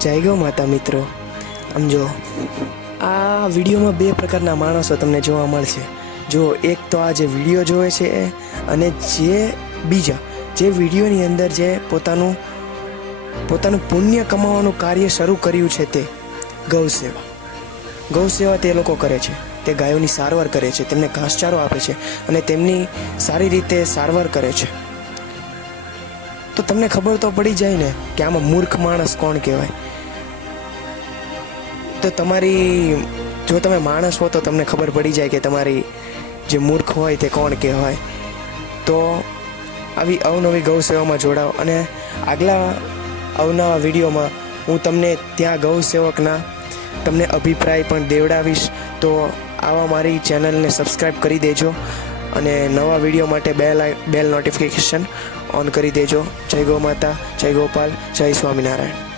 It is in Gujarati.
જય ગૌ માતા મિત્રો. આમ જો, આ વિડીયોમાં બે પ્રકારના માણસો તમને જોવા મળશે. જો એક તો આ જે વીડિયો જોવે છે અને જે બીજા, જે વિડીયોની અંદર જે પોતાનું પોતાનું પુણ્ય કમાવાનું કાર્ય શરૂ કર્યું છે તે ગૌ સેવા ગૌ સેવા તે લોકો કરે છે. તે ગાયોની સારવાર કરે છે. તેમને ઘાસચારો આપે છે અને તેમની સારી રીતે સારવાર કરે છે. તો તમને ખબર તો પડી જાય ને કે આમાં મૂર્ખ માણસ કોણ કહેવાય. તો તમારી, જો તમે માણસ હો તો તમને ખબર પડી જાય કે તમારી જે મૂર્ખ હોય તે કોણ કહેવાય. તો આવી અવનવી ગૌ સેવામાં જોડાઓ અને આગલા અવનવા વિડીયોમાં હું તમને ત્યાં ગૌ સેવકના તમને અભિપ્રાય પણ દેવડાવીશ. તો આવા મારી ચેનલને સબસ્ક્રાઈબ કરી દેજો. અને નવા વીડિયો માટે બેલ બેલ નોટિફિકેશન ઓન કરી દેજો. જય ગૌ માતા, જય ગોપાલ, જય સ્વામિનારાયણ.